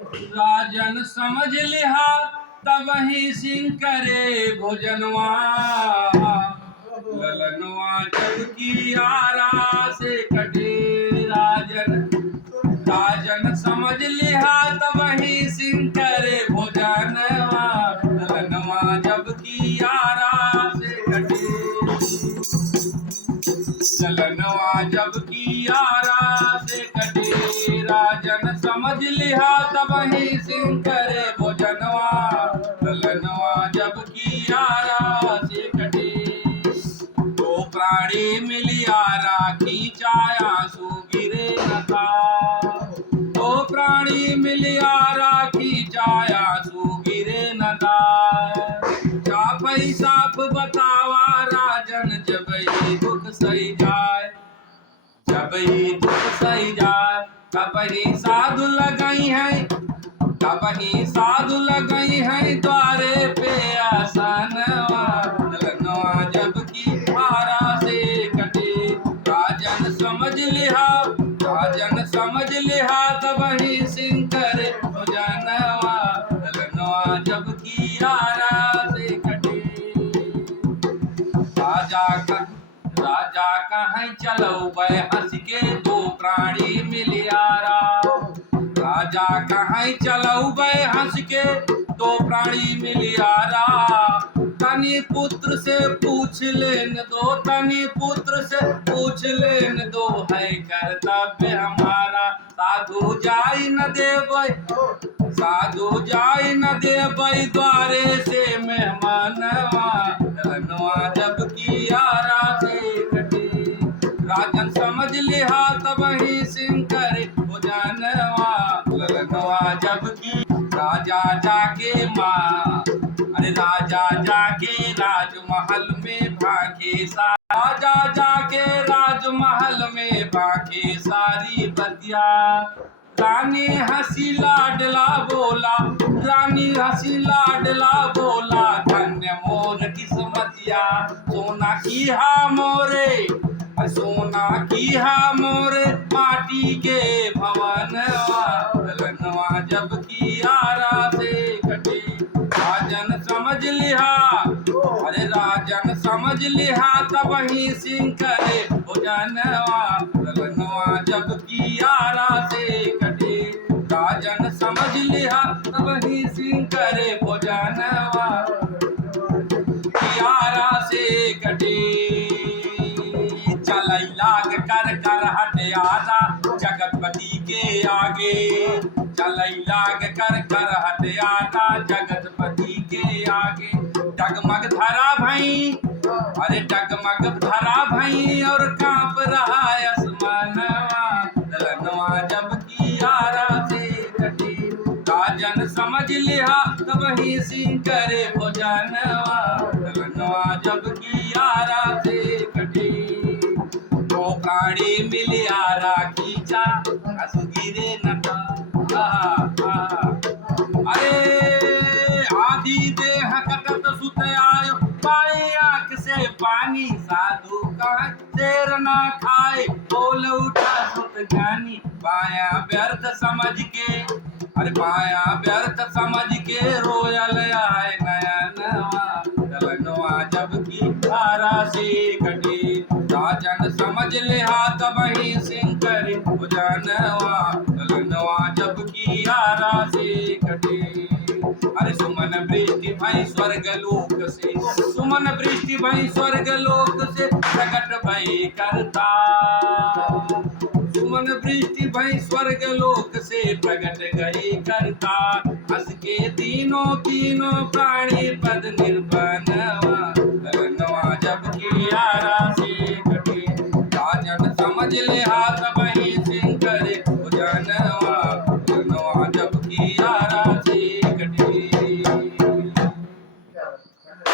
राजन समझ लिहा तब ही सिंह करे भोजनवा। ललनवा जब की आरा से कटे राजन समझ लिहा तब ही सिंह करे भोजनवा। ललनवा जब की आरा से कटे ललनवा जब की आरा से कटे। राजन समझ लिहा तब ही सिंह करे भोजनवा। ललनवा जब की आरा से कटे। दो प्राणी मिलिया राखी चाया सो गिरे नता। दो प्राणी मिलिया राखी चाया सो गिरे नता। चापई साफ बतावा राजन जब ही दुख सही जाए। जब ही दुख सही जाए तब ही साधु लगई है। तब ही साधु लगई है द्वारे पे आसनवा। ललनवा जब की आरा से कटे। राजन समझ लिहा तब ही सिंह करे भोजनवा। ललनवा जब की आरा से कटे। राजा कहीं चलो बै हंस के दो प्राणी मिलियारा। राजा कहीं चलो बै हंस के दो प्राणी मिलियारा। तनी पुत्र से पूछ लेन दो। तनी पुत्र से पूछ लेन दो है कर्तव्य हमारा। साधु जाई न देवै द्वारे से मेहमानवा। ललनवा जब की आरा से कटे। राजन समझ लिहा तब ही सिंह करे भोजनवा। ललनवा जब की राजा जाके राजमहल में भागे राजा जाके राजमहल में भागे सारी बतिया। रानी हंसी लाडला बोला। रानी हंसी लाडला बोला धन्य मोर किस्मतिया। सोना की हा मोरे माटी के भवनवा। ललनवा जब की आरा से कटे। राजन समझ लिहा तब ही सिंह करे भोजनवा। ललनवा जब की आरा से कटे। राजन समझ लिहा तब ही सिंह करे भोजनवा। आरा से कटे। चलई लाग कर हट आना जगतपति के आगे। चलई लाग कर हट आना जगतपति के आगे। डगमग धरा भई और कांप रहा आसमानवा। ललनवा जब की आरा से कटे। राजन समझ लिहा तब ही सिंह करे भोजनवा। ललनवा जब की आरा से कटे। दो प्राणी मिलिया राखी चा असु गिरे नता। अरे आदि देह कटत सुत आयो पाए आँख से पानी। साधु कह शेर न खाए बोल उठा सुत ज्ञानी। पाया व्यर्थ समझ के रोयल आए नयनवा। ललनवा जब की आरा से कटे। राजन समझ लिहा तब ही सिंह करे भोजनवा। ललनवा जब की आरा से कटे। अरे सुमन वृष्टि भई स्वर्गलोक से। सुमन वृष्टि भई स्वर्गलोक से प्रकट भई करता। सुमन वृष्टि भई स्वर्गलोक से प्रकट गई करता। हंस के तीनों प्राणी पद निर्बनवा। ललनवा जब की आरा से कटे। राजन समझ लिहा तब ही